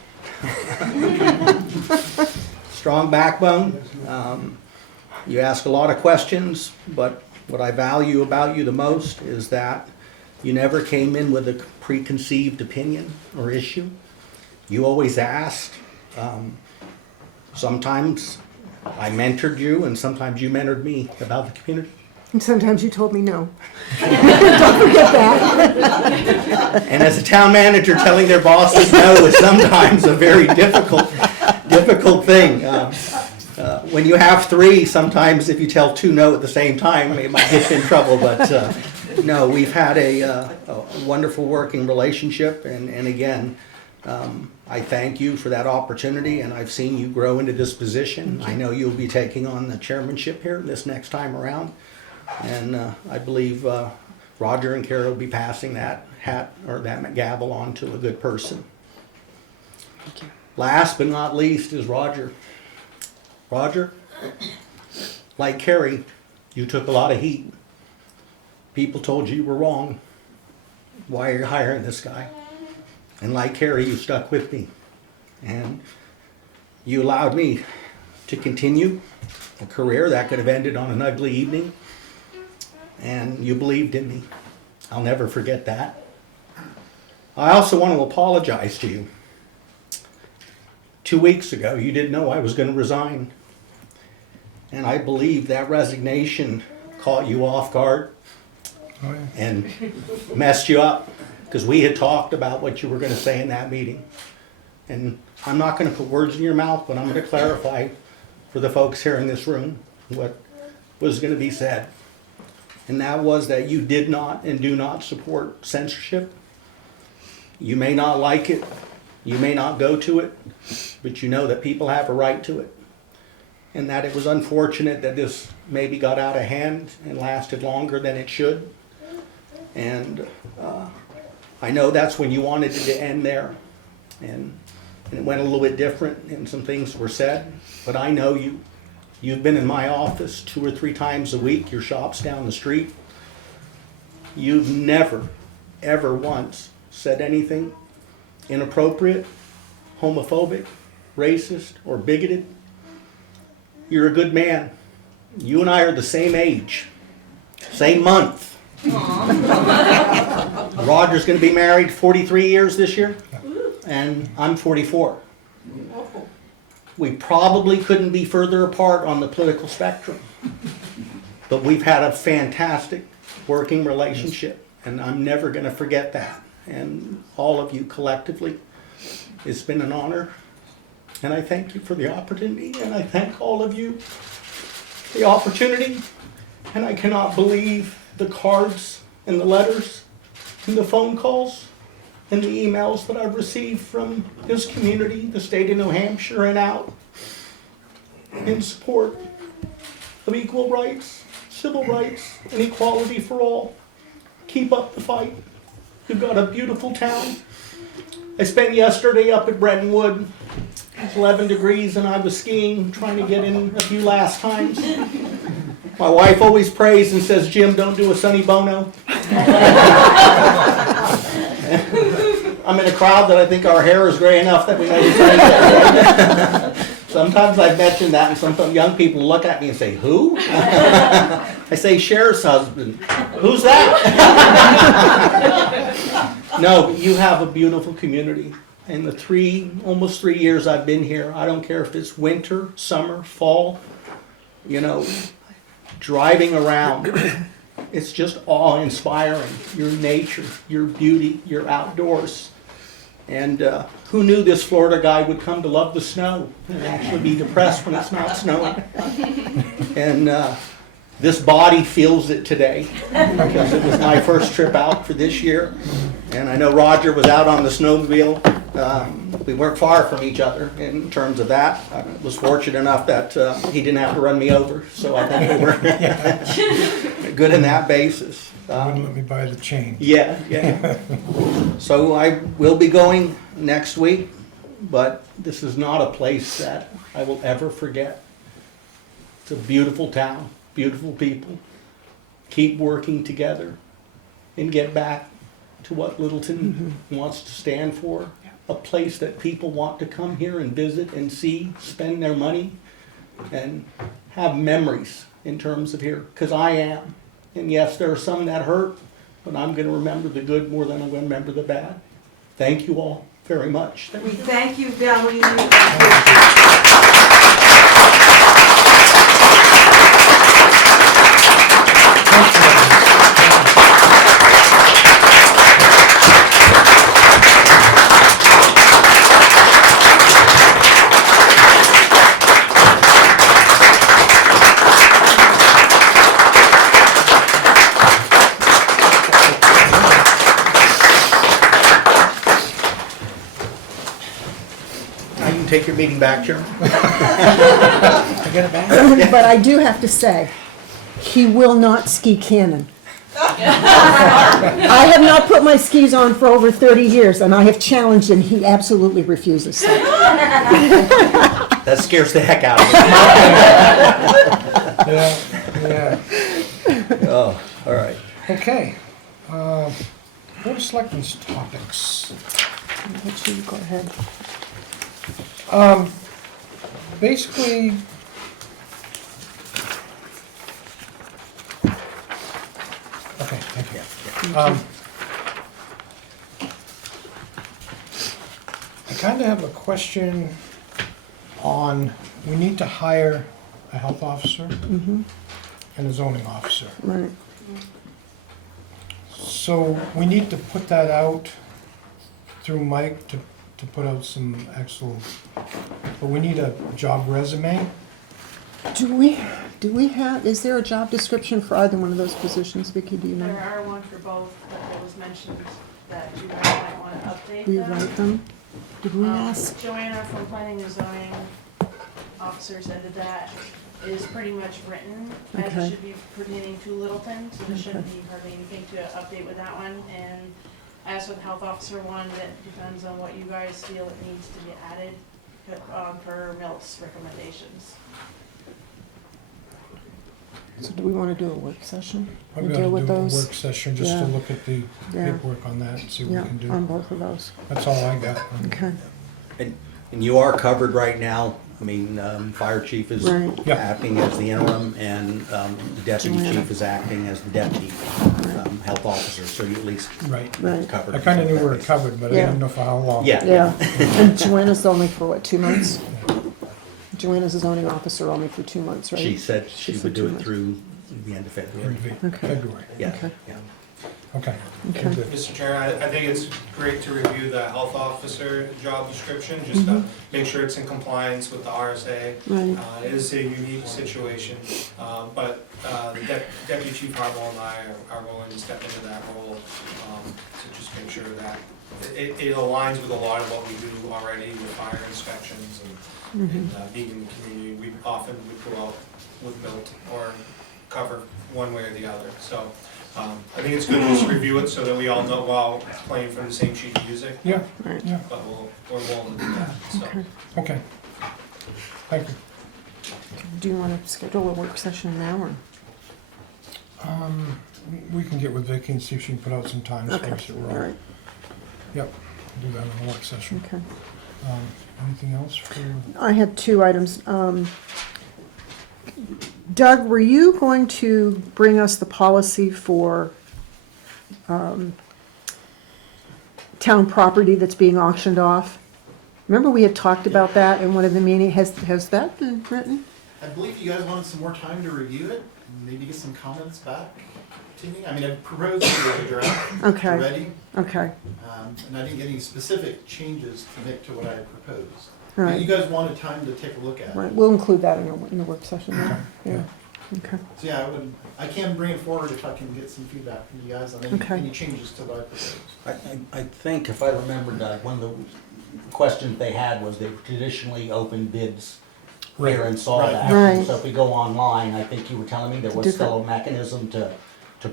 Strong backbone. You ask a lot of questions, but what I value about you the most is that you never came in with a preconceived opinion or issue. You always asked. Sometimes I mentored you, and sometimes you mentored me about the community. And sometimes you told me no. Don't forget that. And as a town manager, telling their bosses no is sometimes a very difficult thing. When you have three, sometimes if you tell two no at the same time, it might get you in trouble. But no, we've had a wonderful working relationship, and again, I thank you for that opportunity, and I've seen you grow into this position. I know you'll be taking on the chairmanship here this next time around, and I believe Roger and Carol will be passing that hat or that gavel on to a good person. Thank you. Last but not least is Roger. Roger, like Carrie, you took a lot of heat. People told you were wrong. Why are you hiring this guy? And like Carrie, you stuck with me. And you allowed me to continue a career that could have ended on an ugly evening. And you believed in me. I'll never forget that. I also want to apologize to you. 2 weeks ago, you didn't know I was going to resign. And I believe that resignation caught you off guard Oh, yeah. and messed you up, because we had talked about what you were going to say in that meeting. And I'm not going to put words in your mouth, but I'm going to clarify for the folks here in this room what was going to be said. And that was that you did not and do not support censorship. You may not like it, you may not go to it, but you know that people have a right to it. And that it was unfortunate that this maybe got out of hand and lasted longer than it should. And I know that's when you wanted it to end there. And it went a little bit different and some things were said. But I know you. You've been in my office 2 or 3 times a week. Your shop's down the street. You've never, ever once said anything inappropriate, homophobic, racist, or bigoted. You're a good man. You and I are the same age, same month. Roger's going to be married 43 years this year, and I'm 44. We probably couldn't be further apart on the political spectrum, but we've had a fantastic working relationship, and I'm never going to forget that. And all of you collectively, it's been an honor And I thank you for the opportunity, and I thank all of you for the opportunity. And I cannot believe the cards and the letters and the phone calls and the emails that I've received from this community, the state of New Hampshire and out, in support of equal rights, civil rights, and equality for all. Keep up the fight. You've got a beautiful town. I spent yesterday up at Brettonwood. It was 11 degrees and I was skiing, trying to get in a few last times. My wife always prays and says, Jim, don't do a Sonny Bono. I'm in a crowd that I think our hair is gray enough that we know who's Sonny. Sometimes I've mentioned that and some young people look at me and say, who? I say, Cher's husband. Who's that? No, but you have a beautiful community. In the almost 3 years I've been here, I don't care if it's winter, summer, fall, driving around, it's just awe-inspiring. Your nature, your beauty, your outdoors. And who knew this Florida guy would come to love the snow and actually be depressed when it's not snowing? And this body feels it today because it was my first trip out for this year. And I know Roger was out on the snowmobile. We weren't far from each other in terms of that. I was fortunate enough that he didn't have to run me over. So I think we were good in that basis. Wouldn't let me buy the chain. Yeah. So I will be going next week, but this is not a place that I will ever forget. It's a beautiful town, beautiful people. Keep working together and get back to what Littleton wants to stand for. A place that people want to come here and visit and see, spend their money, and have memories in terms of here, because I am. And yes, there are some that hurt, but I'm going to remember the good more than I'm going to remember the bad. Thank you all very much. We thank you, Valerie. Now you can take your meeting back, Chairman. I get it back? But I do have to say, he will not ski cannon. I have not put my skis on for over 30 years, and I have challenged him. He absolutely refuses. That scares the heck out of me. Yeah. Oh, all right. Okay. Board of Selectmen's topics. Let you go ahead. Basically, okay, thank you. I kind of have a question on, we need to hire a health officer and a zoning officer. Right. So we need to put that out through Mike to put out some actual, but we need a job resume. Do we have, is there a job description for either one of those positions, Vicki, do you There know? are one for both, but it was mentioned that you guys might want to update them. Rewrite them? Did we ask? Joanna from Planning and Zoning Officer said that is pretty much written, and Okay. it should be pertaining to Littleton, so there shouldn't be hardly anything to update with that one. And as for the health officer one, that depends on what you guys feel it needs to be added per Milt's recommendations. So do we want to do a work session? I'm and gonna deal with do a those? work session just to Yeah. look at the Yeah. paperwork on that and see what Yeah, we can do. on both of those. That's all I got. Okay. And you are covered right now. I mean, fire chief is Right. Yeah. acting as the interim, and the deputy Joanna. chief is acting as the deputy health officer, so you at least Right. Right. covered. I kind of knew we were covered, but I Yeah. didn't know for how long. Yeah. Yeah. And Joanna's only for what, 2 months? Joanna's a zoning officer only for 2 months, right? She said she said would 2 do it months. through the end of February. Okay. February. Yeah, Okay. yeah. Okay. Okay. Good. Mr. Chair, I think it's great to review the health officer job description, just to make sure it's in compliance with the RSA. Right. It is a unique situation, but Deputy Chief Hartwell and I are willing to step into that role to just make sure that it aligns with a lot of what we do already with fire inspections and being in the community. We often would go out with Milt or cover one way or the other. So I think it's good to just review it so that we all know we're all playing from the same sheet of music. Yeah, Right. yeah, But we're willing to do that, so. Okay. okay. Thank you. Do you want to schedule a work session now, or? We can get with Vicky and see if she can put out some times for Okay, us that we're all all. right, Yep, do that in a work session. okay. Anything else for? I had two items. Doug, were you going to bring us the policy for town property that's being auctioned off? Remember we had talked about that in one of the meetings. Has that been written? I believe you guys wanted some more time to review it, and maybe get some comments back to me. I mean, I proposed a draft Okay. already, Okay, and I didn't get any specific changes to make to what I had proposed. all But you right. guys wanted time to take a look at Right, it. we'll include that in the work session then. Yeah, okay. So yeah, I can bring it forward if I can get some feedback from you guys on Okay. any changes to what I proposed. I think if I remember, Doug, one of the questions they had was they traditionally open bids here and saw Right. that. Right. So if we go online, I think you were telling me there was still a mechanism to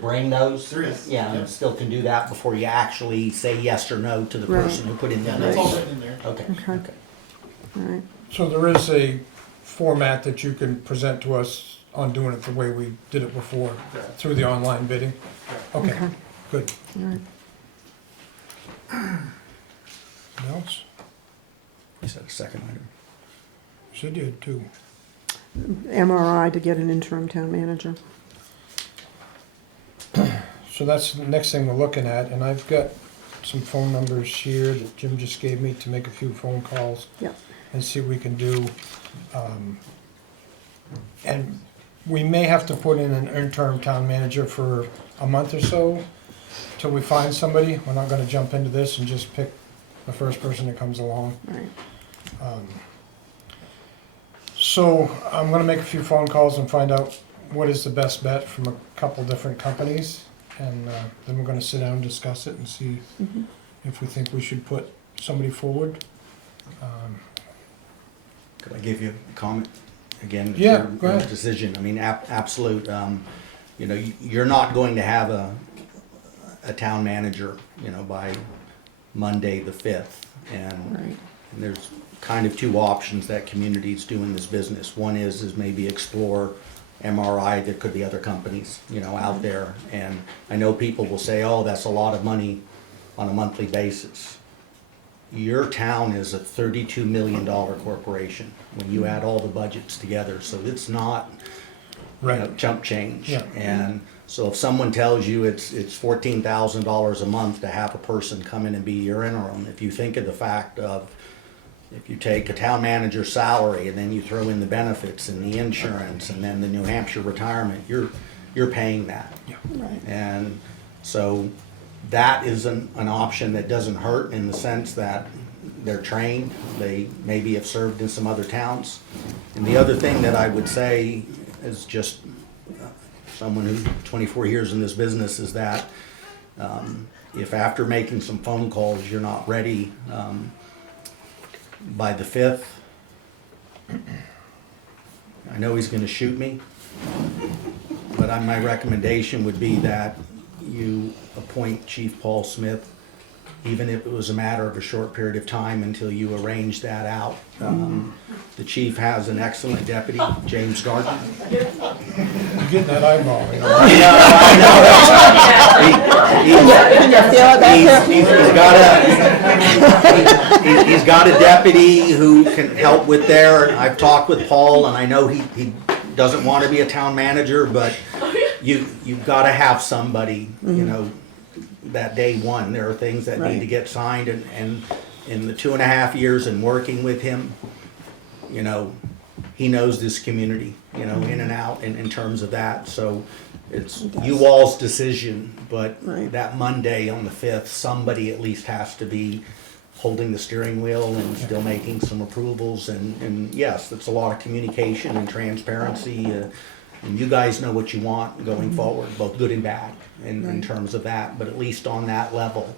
bring those. There is. Yeah, and Yep. still can do that before you actually say yes or no to the Right. person who put in the Yeah, bid. that's all written in there. Okay, Okay. okay. All right, So there is a format that you can present to us on doing it the way we did it before, Correct. through the online bidding? Okay, okay, good. all right. Anything else? Is that a second item? She did too. MRI to get an interim town manager. So that's the next thing we're looking at, and I've got some phone numbers here that Jim just gave me to make a few phone calls. Yep. And see what we can do. And we may have to put in an interim town manager for a month or so till we find somebody. We're not gonna jump into this and just pick the first person that comes along. Right. So I'm gonna make a few phone calls and find out what is the best bet from a couple different companies. And then we're gonna sit down and discuss it and see if we think we should put somebody forward. Could I give you a comment? Again, it's Yeah, your go ahead. decision. I mean, absolute, you know, you're not going to have a town manager, you know, by Monday the 5th. And Right. there's kind of two options that communities do in this business. One is maybe explore MRI. There could be other companies, you know, out there. And I know people will say, oh, that's a lot of money on a monthly basis. Your town is a $32 million corporation when you add all the budgets together, so it's not, you know, Right. chump change. Yeah. And so if someone tells you it's $14,000 a month to have a person come in and be your interim, if you think of the fact of, if you take a town manager's salary and then you throw in the benefits and the insurance and then the New Hampshire retirement, you're paying that. Right. And so that is an option that doesn't hurt in the sense that they're trained, they maybe have served in some other towns. And the other thing that I would say is just someone who's 24 years in this business is that if after making some phone calls, you're not ready by the 5th, I know he's gonna shoot me, but my recommendation would be that you appoint Chief Paul Smith, even if it was a matter of a short period of time until you arrange that out. The chief has an excellent deputy, James Gardner. You're getting that eyeball, you know? He's got a deputy who can help with there. I've talked with Paul, and I know he doesn't want to be a town manager, but you've got to have somebody, you know, that day one. There are things that need to get signed, and in the 2.5 years in working with him, you know, he knows this community, you know, in and out in terms of that. So it's you all's decision, but Right. that Monday on the 5th, somebody at least has to be holding the steering wheel and still making some approvals, and yes, it's a lot of communication and transparency, and you guys know what you want going forward, both good and bad, in terms of that, but at least on that level,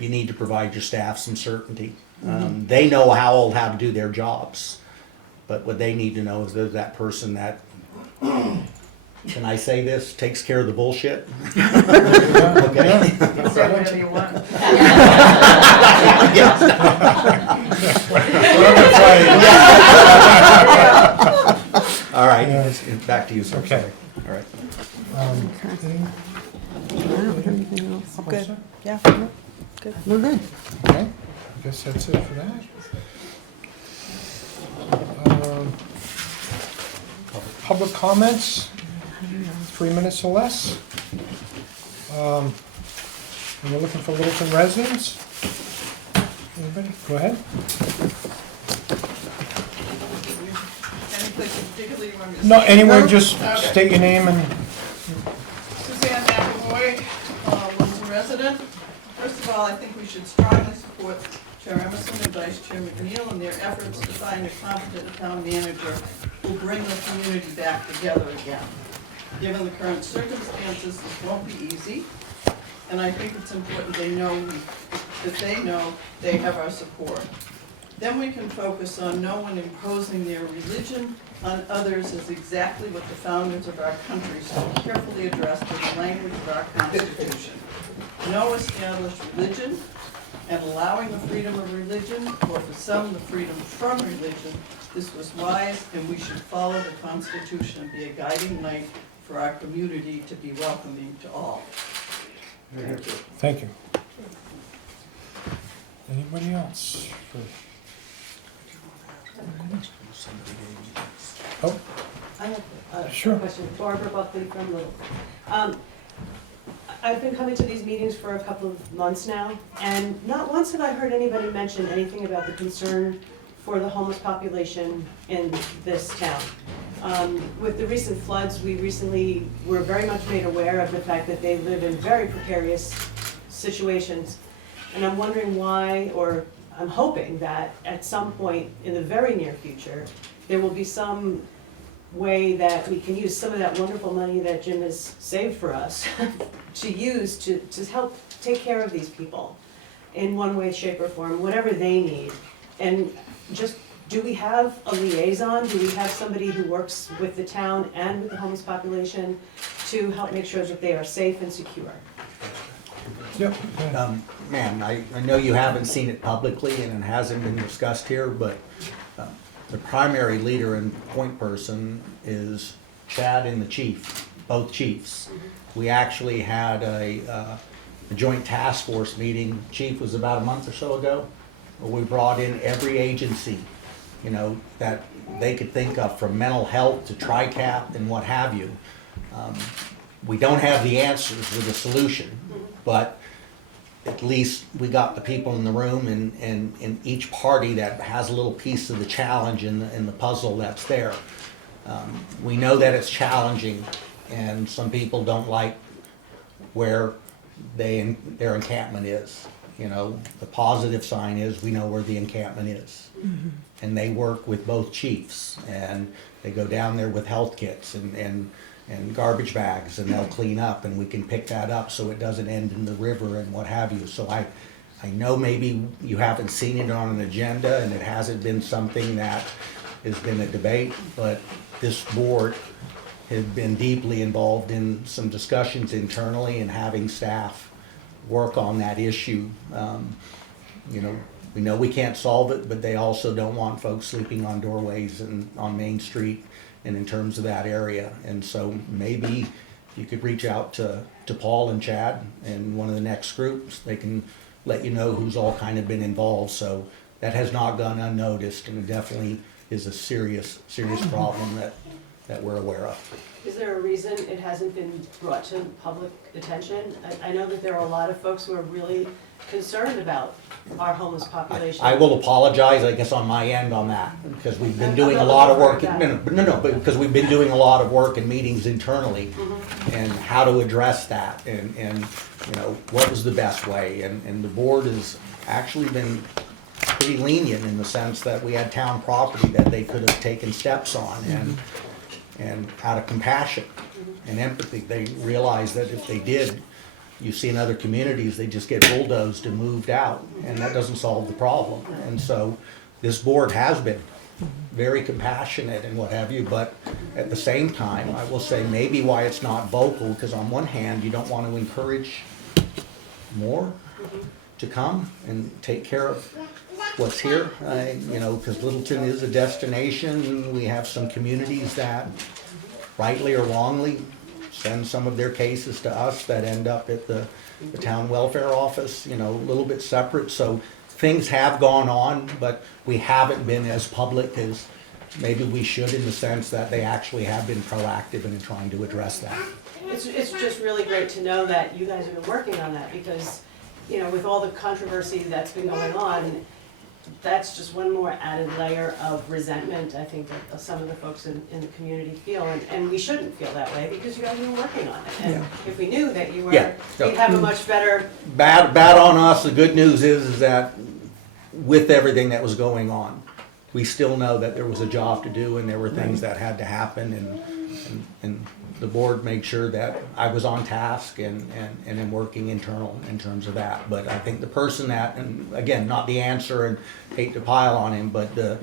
you need to provide your staff some certainty. They know how to do their jobs, but what they need to know is there's that person that, can I say this, takes care of the bullshit. Okay. Say whatever you want. All right, Yeah. back to you, sir. Okay. Sorry. All right. I don't have anything else. Good. Yeah. We're good. Okay, I guess that's it for that. Public comments, 3 minutes or less. And we're looking for Littleton residents. Anybody? Go ahead. Any place in particular you want me to No, say? anywhere, just Okay. state your name and, Suzanne McAvoy, Littleton resident. First of all, I think we should strongly support Chair Emerson and Vice Chair McNeil in their efforts to find a competent town manager who will bring the community back together again. Given the current circumstances, this won't be easy, and I think it's important they know they have our support. Then we can focus on no one imposing their religion on others is exactly what the founders of our country so carefully addressed in the language of our Constitution. No established religion, and allowing the freedom of religion, or for some, the freedom from religion. This was wise, and we should follow the Constitution and be a guiding light for our community to be welcoming to all. Thank you. thank you. Anybody else? Oh, I have a Sure. question. Barbara Buckley from Littleton. I've been coming to these meetings for a couple of months now, and not once have I heard anybody mention anything about the concern for the homeless population in this town. With the recent floods, we recently were very much made aware of the fact that they live in very precarious situations. And I'm wondering why, or I'm hoping that at some point in the very near future, there will be some way that we can use some of that wonderful money that Jim has saved for us to use to help take care of these people in one way, shape, or form, whatever they need. And just, do we have a liaison? Do we have somebody who works with the town and with the homeless population to help make sure that they are safe and secure? yep. Ma'am, I know you haven't seen it publicly and it hasn't been discussed here, but the primary leader and point person is Chad and the chief, both chiefs. We actually had a joint task force meeting, chief, was about a month or so ago, where we brought in every agency, you know, that they could think of, from mental health to TRICAP and what have you. We don't have the answers or the solution, but at least we got the people in the room and each party that has a little piece of the challenge in the puzzle that's there. We know that it's challenging, and some people don't like where their encampment is. You know, the positive sign is we know where the encampment is. And they work with both chiefs, and they go down there with health kits and garbage bags, and they'll clean up, and we can pick that up so it doesn't end in the river and what have you. So I know maybe you haven't seen it on an agenda and it hasn't been something that has been a debate, but this board has been deeply involved in some discussions internally and having staff work on that issue. You know, we know we can't solve it, but they also don't want folks sleeping on doorways and on Main Street and in terms of that area. And so maybe you could reach out to Paul and Chad and one of the next groups. They can let you know who's all kind of been involved. So that has not gone unnoticed, and it definitely is a serious problem that that we're aware of. Is there a reason it hasn't been brought to public attention? I know that there are a lot of folks who are really concerned about our homeless population. I will apologize, I guess, on my end on that, because we've been doing a lot of work, but because we've been doing a lot of work in meetings internally, and how to address that, and, you know, what was the best way, and the board has actually been pretty lenient in the sense that we had town property that they could have taken steps on, and out of compassion and empathy, they realized that if they did, you see in other communities, they just get bulldozed and moved out, and that doesn't solve the problem. And so this board has been very compassionate and what have you, but at the same time, I will say maybe why it's not vocal, because on one hand, you don't want to encourage more to come and take care of what's here, you know, because Littleton is a destination. We have some communities that rightly or wrongly send some of their cases to us that end up at the town welfare office, you know, a little bit separate. So things have gone on, but we haven't been as public as maybe we should, in the sense that they actually have been proactive in trying to address that. It's just really great to know that you guys have been working on that, because, you know, with all the controversy that's been going on, that's just one more added layer of resentment, I think, that some of the folks in the community feel, and we shouldn't feel that way, because you guys have been working on it. And if we knew that you were, Yeah. we'd have a much better. Bad on us. The good news is that with everything that was going on, we still know that there was a job to do, and there were things that had to happen, and the board made sure that I was on task and in working internal in terms of that. But I think the person that, and again, not the answer, and hate to pile on him, but the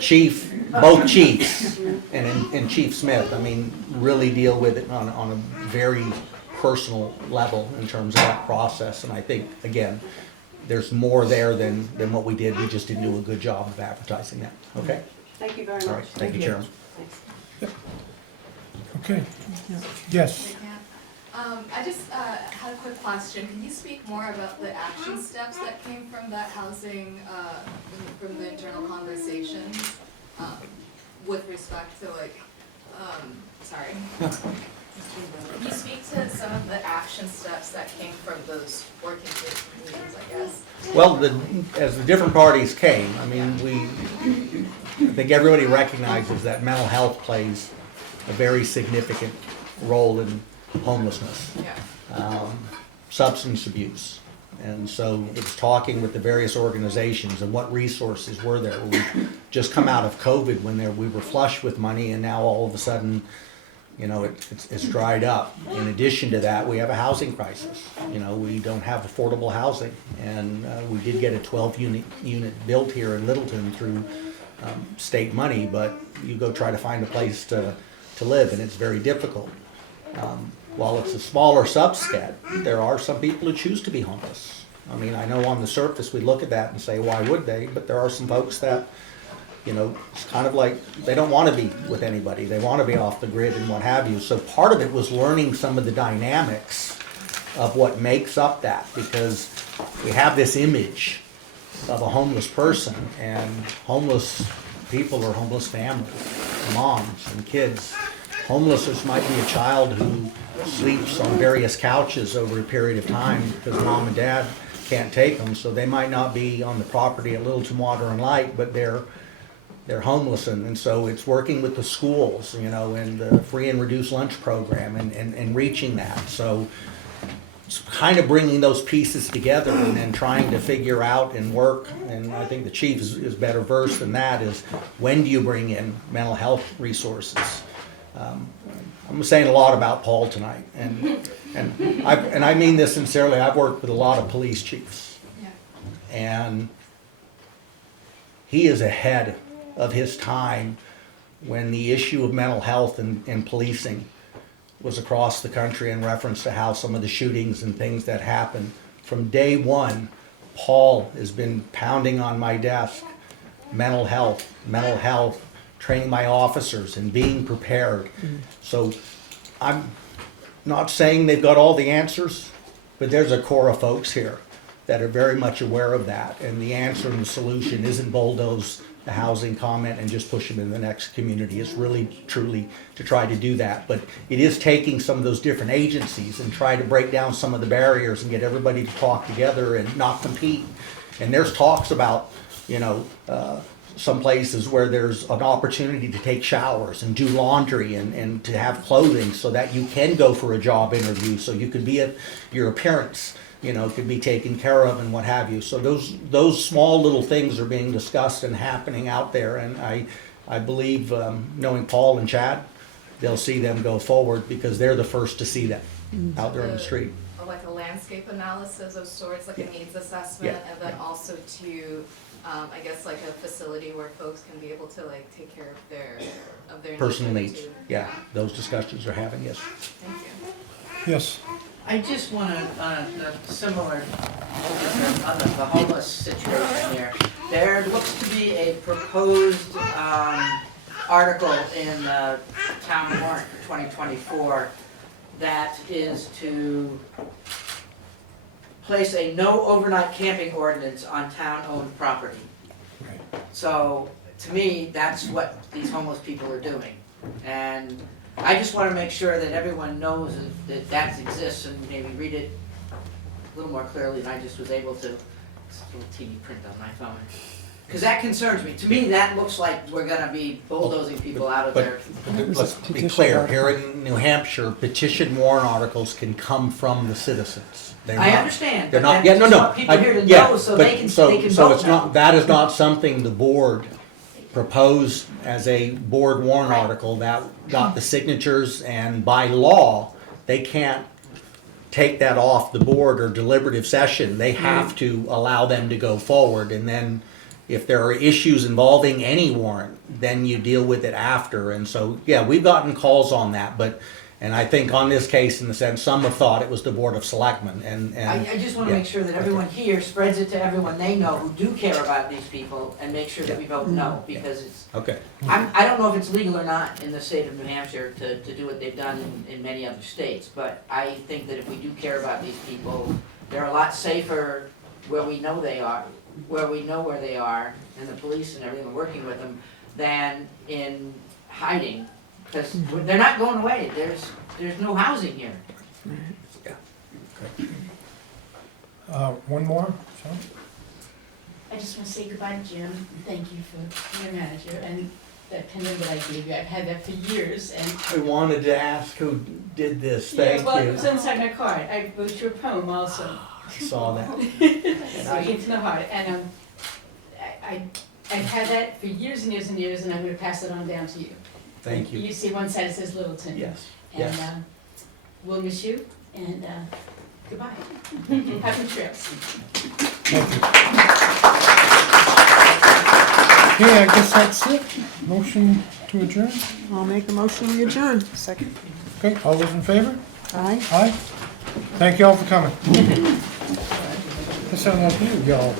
chief, both chiefs, and Chief Smith, I mean, really deal with it on a very personal level in terms of that process. And I think, again, there's more there than what we did. We just didn't do a good job of advertising that. Okay? Thank you very much. All right. Thank you, Chairman. Thanks. Okay. Yes. I just had a quick question. Can you speak more about the action steps that came from that housing, from the internal conversations, with respect to sorry. Can you speak to some of the action steps that came from those working group meetings, I guess? Well, as the different parties came, I mean, I think everybody recognizes that mental health plays a very significant role in homelessness, substance abuse. And so it's talking with the various organizations and what resources were there. We've just come out of COVID when we were flush with money, and now all of a sudden, you know, it's dried up. In addition to that, we have a housing crisis. You know, we don't have affordable housing, and we did get a 12-unit built here in Littleton through state money, but you go try to find a place to live, and it's very difficult. While it's a smaller subset, there are some people who choose to be homeless. I mean, I know on the surface we look at that and say, why would they? But there are some folks that, you know, it's kind of like they don't want to be with anybody. They want to be off the grid and what have you. So part of it was learning some of the dynamics of what makes up that, because we have this image of a homeless person, and homeless people are homeless families, moms and kids. Homelessness might be a child who sleeps on various couches over a period of time because mom and dad can't take them, so they might not be on the property at Littleton Water and Light, but they're homeless. And so it's working with the schools, you know, and the free and reduced lunch program, and reaching that. So it's kind of bringing those pieces together and then trying to figure out and work, and I think the chief is better versed than that, is when do you bring in mental health resources? I'm saying a lot about Paul tonight, and I mean this sincerely. I've worked with a lot of police chiefs, and he is ahead of his time when the issue of mental health and policing was across the country in reference to how some of the shootings and things that happened. From day one, Paul has been pounding on my desk, mental health, training my officers and being prepared. So I'm not saying they've got all the answers, but there's a core of folks here that are very much aware of that. And the answer and the solution isn't bulldoze the housing comment and just push them in the next community. It's really, truly to try to do that. But it is taking some of those different agencies and try to break down some of the barriers and get everybody to talk together and not compete. And there's talks about, some places where there's an opportunity to take showers and do laundry and to have clothing so that you can go for a job interview, so you could be your appearance, could be taken care of and what have you. So those small little things are being discussed and happening out there, and I believe, knowing Paul and Chad, they'll see them go forward because they're the first to see that out there on the street. Like a landscape analysis of sorts, like a needs assessment, and then also to, I guess like a facility where folks can be able to like take care of their Personal needs, too. yeah, those discussions are having, yes. Thank you. Yes. I just want to, similar on the homeless situation here. There looks to be a proposed article in the town warrant for 2024 that is to place a no overnight camping ordinance on town-owned property. So, to me, that's what these homeless people are doing. And I just want to make sure that everyone knows that that exists and maybe read it a little more clearly than I just was able to. It's a little teeny print on my phone. Because that concerns me. To me, that looks like we're going to be bulldozing people out of there. Let's be clear, here in New Hampshire, petition warrant articles can come from the citizens. They're I not- understand, They're but not, then yeah, no, I no. just want people here to yeah, know so but- they can so vote it's now. not, that is not something the board proposed as a board warrant Right. article that got the signatures, and by law, they can't take that off the board or deliberative session. They have to allow them to go forward, and then if there are issues involving any warrant, then you deal with it after. And so, yeah, we've gotten calls on that, and I think on this case, in the sense, some have thought it was the Board of Selectmen, and. I just want to yeah. make sure that everyone here spreads it to everyone they know who do care about these people and make sure that we vote no, because it's, Okay, I don't know if it's legal or not in the state of New Hampshire to do what they've done in many other states, but I think that if we do care about these people, they're a lot safer where we know they are, where we know where they are, and the police and everything are working with them, than in hiding, because they're not going away, there's no housing here. One more, Sean? I just want to say goodbye to Jim. Thank you for your manager and that pendant that I gave you. I've had that for years and. I wanted to ask who did this, Yeah, thank well, it you. was inside my card. I wrote you a poem also. I saw that. So it came from the heart. And I've had that for years and years and years, and I'm going to pass it on down to you. Thank you. You see one side it says Littleton. Yes, And yes. we'll miss you. And goodbye. Happy trails. Thank you. Okay, I guess that's it. Motion to adjourn? I'll make a motion to adjourn. Second. Okay, all those in favor? Aye. Aye. Thank you all for coming. This sounds like you, y'all.